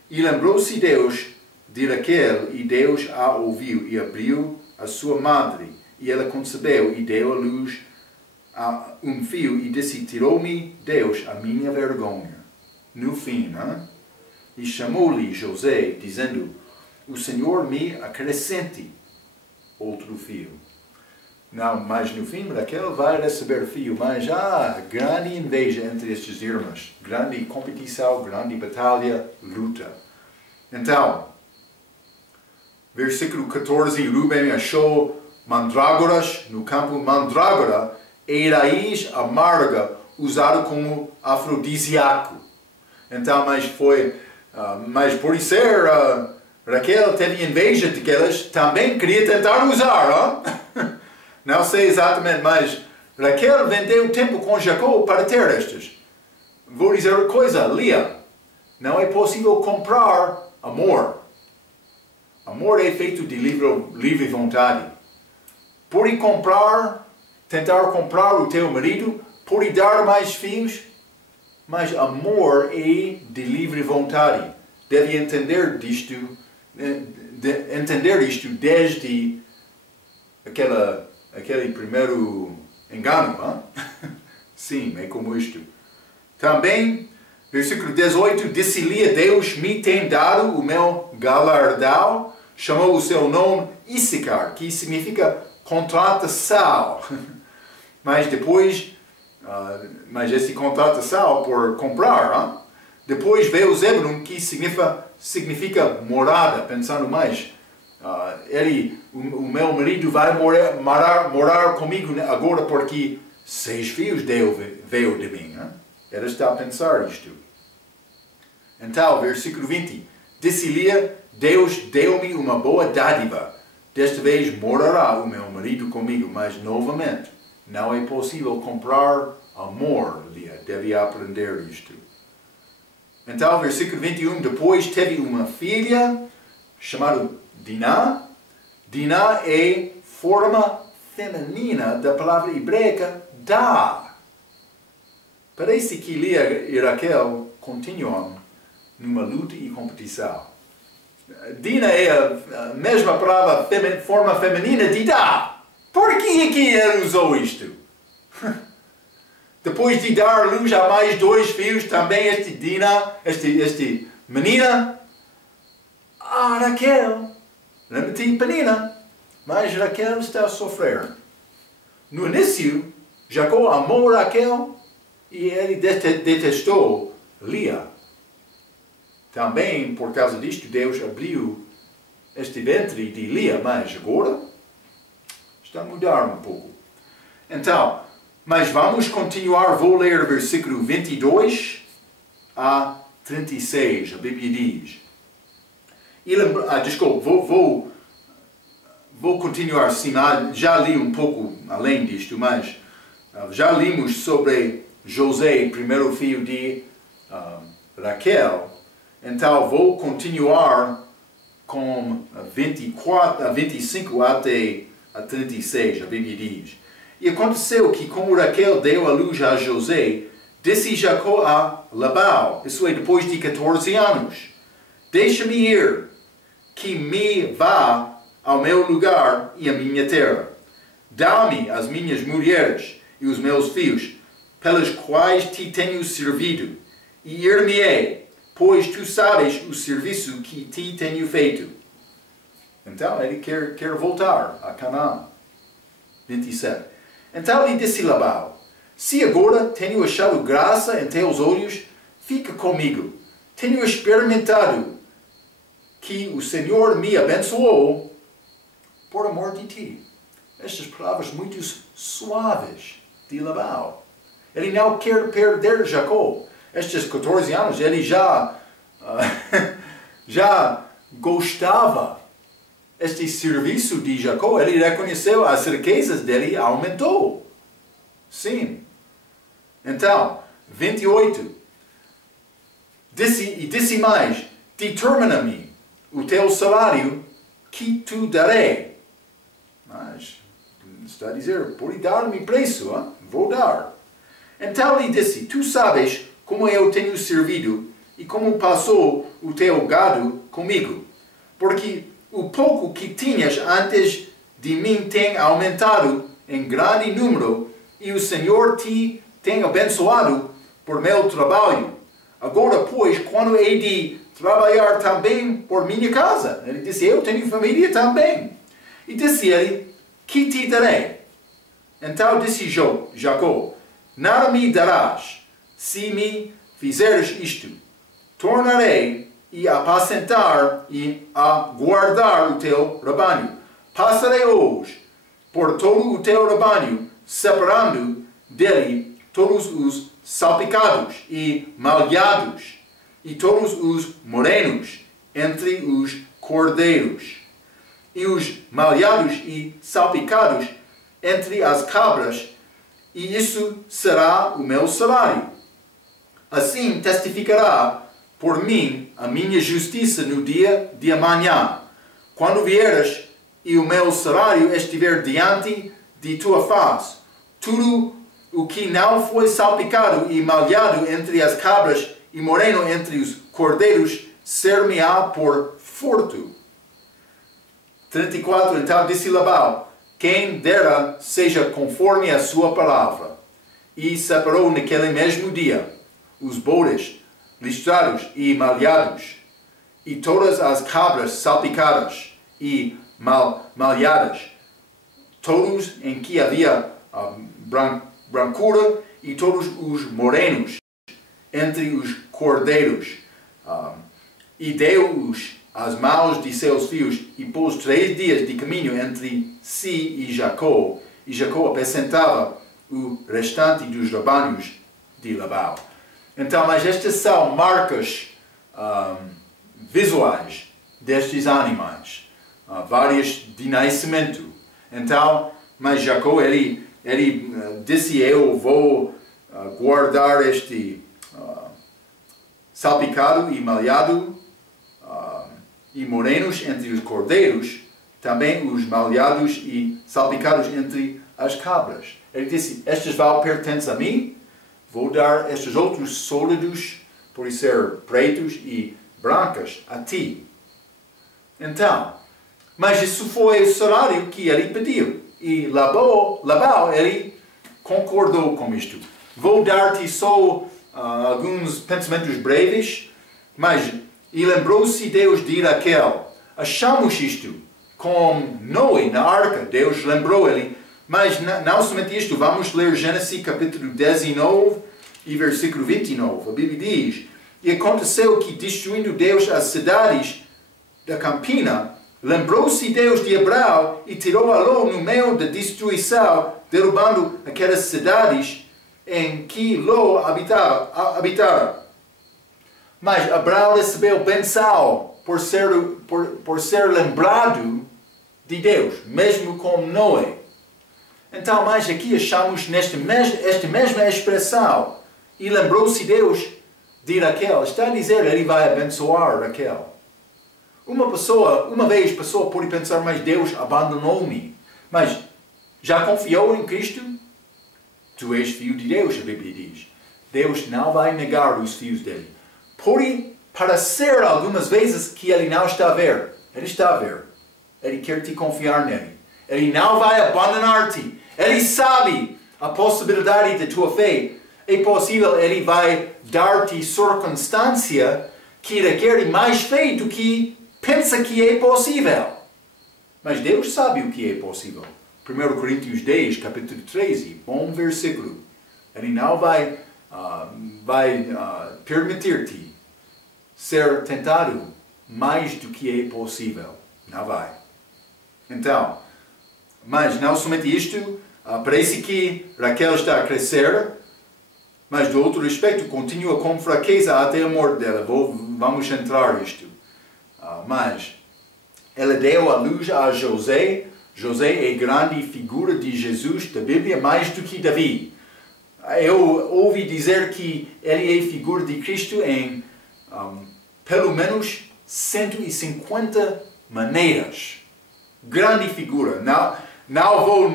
E lembrou-se Deus de Raquel, e Deus a ouviu, e abriu a sua madre. E ela concebeu, e deu à luz a um filho, e disse: tirou-me Deus a minha vergonha. No fim, né? E chamou-lhe José, dizendo: o Senhor me acrescente outro filho. Não, mas no fim Raquel vai receber filho, mas há grande inveja entre estes irmãos, grande competição, grande batalha, luta. Então, versículo 14, Ruben achou mandrágoras no campo. Mandrágora é raiz amarga usada como afrodisíaco. Então, mas por ser Raquel teve inveja de que elas também queria tentar usar. Não sei exatamente, mas Raquel vendeu tempo com Jacó para ter estas. Vou dizer uma coisa, Lia, não é possível comprar amor. Amor é feito de livre vontade. Pode tentar comprar o teu marido, pode dar mais filhos, mas amor é de livre vontade. Deve entender isto desde aquele primeiro engano. Hein? Sim, é como isto. Também, versículo 18, disse Lia: Deus me tem dado o meu galardão. Chamou o seu nome Issacar, que significa contratação. Mas depois, esse contratação por comprar. Hein? Depois veio Zebulon, que significa morada, pensando mais. O meu marido vai morar comigo agora porque 6 filhos veio de mim. Hein? Ela está a pensar isto. Então, versículo 20. Disse Lia: Deus deu-me uma boa dádiva. Desta vez morará o meu marido comigo, mas novamente não é possível comprar amor, Lia. Deve aprender isto. Então, versículo 21. Depois teve uma filha chamada Diná. Diná é forma feminina da palavra hebraica dá. Parece que Lia e Raquel continuam numa luta e competição. Dina é a mesma palavra, forma feminina de dá. Por que ele usou isto? Depois de dar luz a mais 2 filhos, também este menina, Raquel, lembra-te Penina, mas Raquel está a sofrer. No início, Jacó amou Raquel e ele detestou Lia. Também, por causa disto, Deus abriu este ventre de Lia, mas agora está a mudar um pouco. Então, mas vamos continuar, vou ler o versículo 22 a 36, a Bíblia diz. Desculpa, vou continuar assim, já li um pouco além disto, mas já limos sobre José, primeiro filho de Raquel. Então vou continuar com 25 até a 36, a Bíblia diz. E aconteceu que, como Raquel deu a luz a José, disse Jacó a Labão, isso é, depois de 14 anos, deixa-me ir, que me vá ao meu lugar e à minha terra. Dá-me as minhas mulheres e os meus filhos, pelas quais te tenho servido, e ir-me-ei, pois tu sabes o serviço que te tenho feito. Então ele quer voltar a Canaã. 27. Então lhe disse Labão, se agora tenho achado graça em teus olhos, fica comigo. Tenho experimentado que o Senhor me abençoou por amor de ti. Estas palavras muito suaves de Labão. Ele não quer perder Jacó. Estes 14 anos ele já gostava este serviço de Jacó. Ele reconheceu as riquezas dele aumentou. Sim. Então, 28. Disse mais, determina-me o teu salário que te darei. Mas está a dizer, pode dar-me preço, hein? Vou dar. Então lhe disse, tu sabes como eu tenho servido e como passou o teu gado comigo, porque o pouco que tinhas antes de mim tem aumentado em grande número e o Senhor te tem abençoado por meu trabalho. Agora, pois, quando hei de trabalhar também por minha casa? Ele disse, eu tenho família também. E disse ele, que te darei? Então disse Jacó, nada me darás, se me fizeres isto. Tornarei a apacentar e a guardar o teu rebanho. Passarei hoje por todo o teu rebanho, separando dele todos os salpicados e malhados, e todos os morenos entre os cordeiros, e os malhados e salpicados entre as cabras, e isso será o meu salário. Assim testificará por mim a minha justiça no dia de amanhã, quando vieres e o meu salário estiver diante de tua face. Tudo o que não foi salpicado e malhado entre as cabras e moreno entre os cordeiros, ser-me-á por furto. 34. Então disse Labão, quem dera seja conforme a sua palavra. E separou naquele mesmo dia os bodes listrados e malhados, e todas as cabras salpicadas e malhadas, todos em que havia brancura, e todos os morenos entre os cordeiros, e deu-os as mãos de seus filhos, e pôs 3 dias de caminho entre si e Jacó apacentava o restante dos rebanhos de Labão. Então, mas estas são marcas visuais destes animais, várias de nascimento. Então, mas Jacó, ele disse, eu vou guardar este salpicado e malhado e morenos entre os cordeiros, também os malhados e salpicados entre as cabras. Ele disse, estes pertencem a mim, vou dar estes outros sólidos, por ser pretos e brancas, a ti. Então, mas isso foi o salário que ele pediu. E Labão, ele concordou com isto. Vou dar-te só alguns pensamentos breves, mas e lembrou-se Deus de Raquel. Achamos isto com Noé na arca. Deus lembrou ele. Mas não somente isto. Vamos ler Gênesis capítulo 19 e versículo 29. A Bíblia diz, e aconteceu que, destruindo Deus as cidades da campina, Lembrou-se Deus de Abraão e tirou-o no meio da destruição, derrubando aquelas cidades em que Ló habitava. Mas Abraão recebeu benção por ser lembrado de Deus, mesmo como Noé. Então, mas aqui achamos esta mesma expressão, e lembrou-se Deus de Raquel. Está a dizer, ele vai abençoar Raquel. Uma vez a pessoa pode pensar, mas Deus abandonou-me. Mas já confiou em Cristo? Tu és filho de Deus, a Bíblia diz. Deus não vai negar os filhos dele. Pode parecer algumas vezes que ele não está a ver. Ele está a ver. Ele quer te confiar nele. Ele não vai abandonar-te. Ele sabe a possibilidade da tua fé. É possível, ele vai dar-te circunstância que requer mais fé do que pensa que é possível. Mas Deus sabe o que é possível. 1 Coríntios 10, capítulo 13, bom versículo. Ele não vai permitir-te ser tentado mais do que é possível. Não vai. Então, mas não somente isto, parece que Raquel está a crescer, mas do outro aspecto continua com fraqueza até a morte dela. Vamos entrar nisto. Mas ela deu a luz a José. José é grande figura de Jesus da Bíblia, mais do que Davi. Eu ouvi dizer que ele é figura de Cristo em pelo menos 150 maneiras. Grande figura. Não vou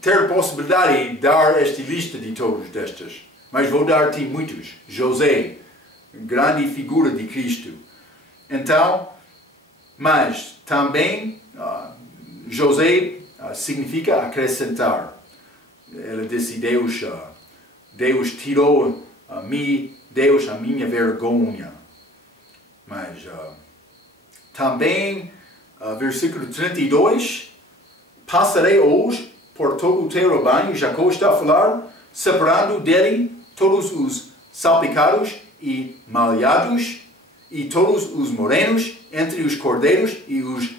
ter possibilidade de dar esta lista de todos destas, mas vou dar-te muitos. José, grande figura de Cristo. Então, mas também José significa acrescentar. Ela disse, Deus tirou a minha vergonha. Mas também, versículo 32, passarei hoje por todo o teu rebanho, Jacó está a falar, separando dele todos os salpicados e malhados, e todos os morenos entre os cordeiros, e os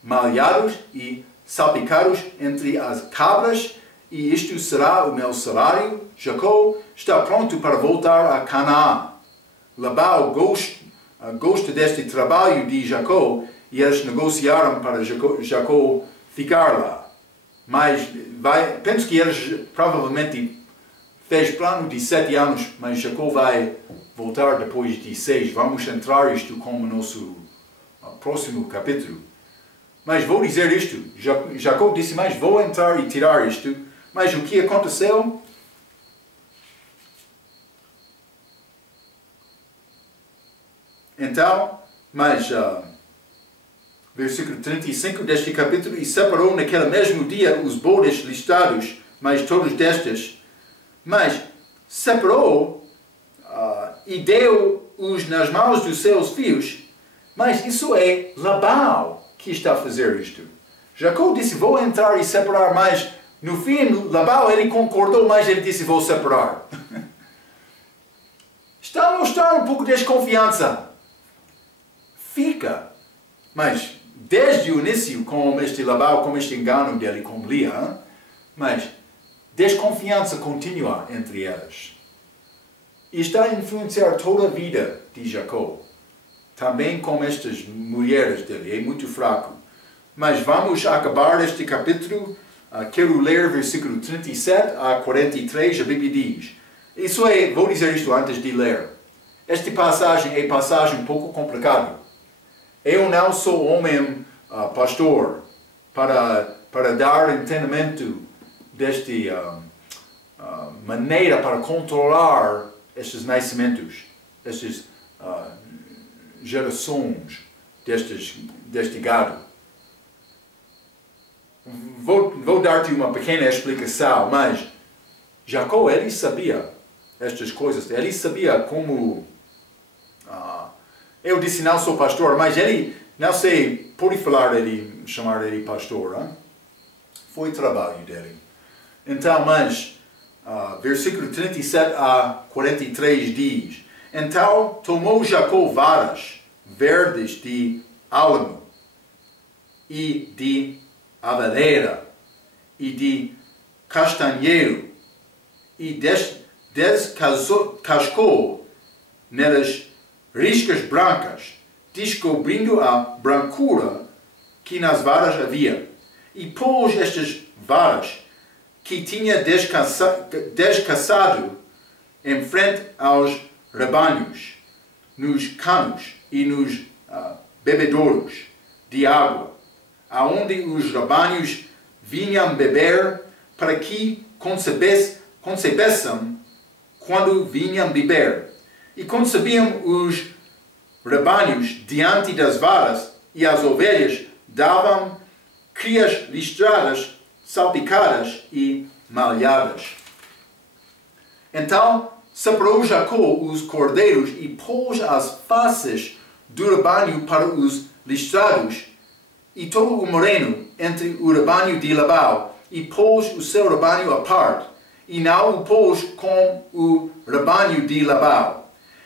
malhados e salpicados entre as cabras, e isto será o meu salário. Jacó está pronto para voltar a Canaã. Labão gosta deste trabalho de Jacó, e eles negociaram para Jacó ficar lá. Mas penso que eles provavelmente fez plano de 7 anos, mas Jacó vai voltar depois de 6. Vamos entrar isto como nosso próximo capítulo. Mas vou dizer isto. Jacó disse, mas vou entrar e tirar isto. Mas o que aconteceu? Então, versículo 35 deste capítulo, e separou naquele mesmo dia os bodes listados, mas todos destes, mas separou e deu-os nas mãos dos seus filhos. Mas isso é Labão que está a fazer isto. Jacó disse, vou entrar e separar, mas no fim, Labão, ele concordou, mas ele disse, vou separar. Está a mostrar um pouco de desconfiança. Fica. Mas, desde o início, com este Labão, com este engano dele com Lia, mas desconfiança continua entre elas. E está a influenciar toda a vida de Jacó. Também com estas mulheres dele. É muito fraco. Mas vamos acabar este capítulo. Quero ler versículo 37 a 43. A Bíblia diz. Isso é, vou dizer isto antes de ler. Esta passagem é passagem um pouco complicada. Eu não sou homem pastor para dar entendimento desta maneira para controlar estes nascimentos, estas gerações deste gado. Vou dar-te uma pequena explicação, mas Jacó, ele sabia estas coisas, ele sabia como... eu disse não sou pastor, mas ele, não sei, pode falar ele, chamar ele pastor, hein? Foi trabalho dele. Então, mas, versículo 37 a 43 diz, então tomou Jacó varas verdes de álamo e de aveleira, e de castanheiro, e descascou nelas riscas brancas, descobrindo a brancura que nas varas havia, e pôs estas varas que tinha descaçado em frente aos rebanhos, nos canos e nos bebedouros de água, aonde os rebanhos vinham beber, para que concebessem quando vinham beber. E concebiam os rebanhos diante das varas, e as ovelhas davam crias listradas, salpicadas e malhadas. Então separou Jacó os cordeiros e pôs as faces do rebanho para os listrados e todo o moreno entre o rebanho de Labão, e pôs o seu rebanho à parte, e não o pôs com o rebanho de Labão.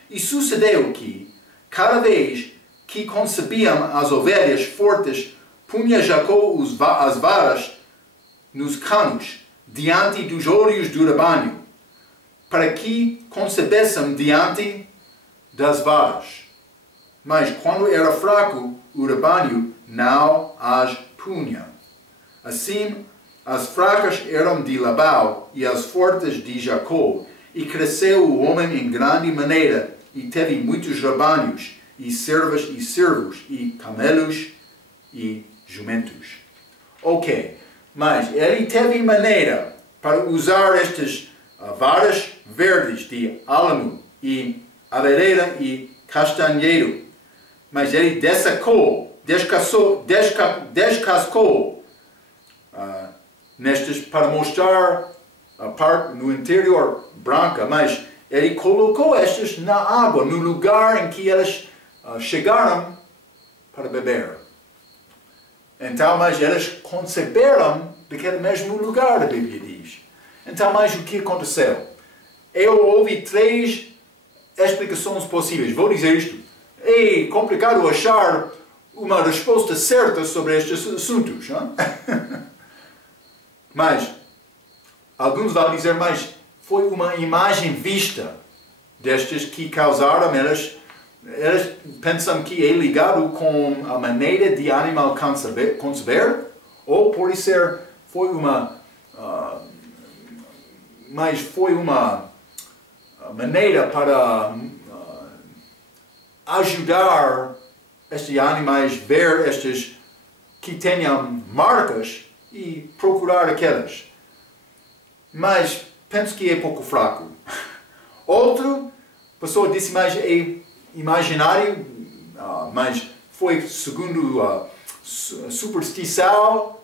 E sucedeu que, cada vez que concebiam as ovelhas fortes, punha Jacó as varas nos canos, diante dos olhos do rebanho, para que concebessem diante das varas. Mas quando era fraco, o rebanho não as punha. Assim, as fracas eram de Labão e as fortes de Jacó, e cresceu o homem em grande maneira, e teve muitos rebanhos, e servas e servos, e camelos e jumentos. Ok, mas ele teve maneira para usar estas varas verdes de álamo e aveleira e castanheiro, mas ele descascou nestas para mostrar a parte no interior branca, mas ele colocou estas na água, no lugar em que elas chegaram para beber. Então, mas elas conceberam daquele mesmo lugar, a Bíblia diz. Então, mas o que aconteceu? Eu ouvi 3 explicações possíveis. Vou dizer isto. É complicado achar uma resposta certa sobre estes assuntos. Não? Mas, alguns vão dizer, mas foi uma imagem vista destas que causaram, elas pensam que é ligado com a maneira de animal conceber, ou pode ser, foi uma maneira para ajudar estes animais a ver estes que tenham marcas e procurar aquelas. Mas penso que é pouco fraco. Outra pessoa disse, mas é imaginário, mas foi segundo a superstição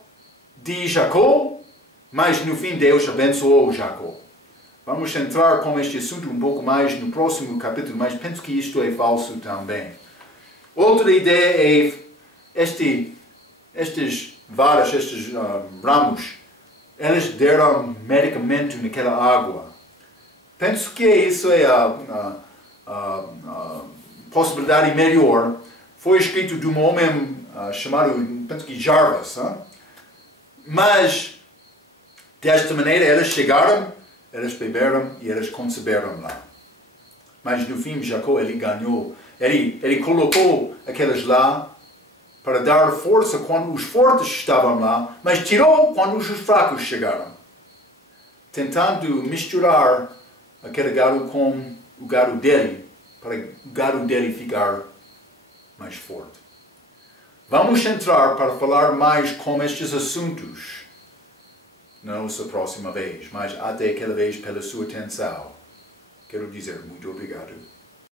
de Jacó, mas no fim Deus abençoou Jacó. Vamos entrar com este assunto um pouco mais no próximo capítulo, mas penso que isto é falso também. Outra ideia é estes varas, estes ramos, eles deram medicamento naquela água. Penso que isso é a possibilidade melhor. Foi escrito de um homem chamado, penso que Jarvis. Mas, desta maneira, eles chegaram, eles beberam e eles conceberam lá. Mas no fim, Jacó, ele ganhou. Ele colocou aquelas lá para dar força quando os fortes estavam lá, mas tirou quando os fracos chegaram. Tentando misturar aquele gado com o gado dele, para o gado dele ficar mais forte. Vamos entrar para falar mais com estes assuntos na nossa próxima vez, mas até aquela vez pela sua atenção. Quero dizer muito obrigado.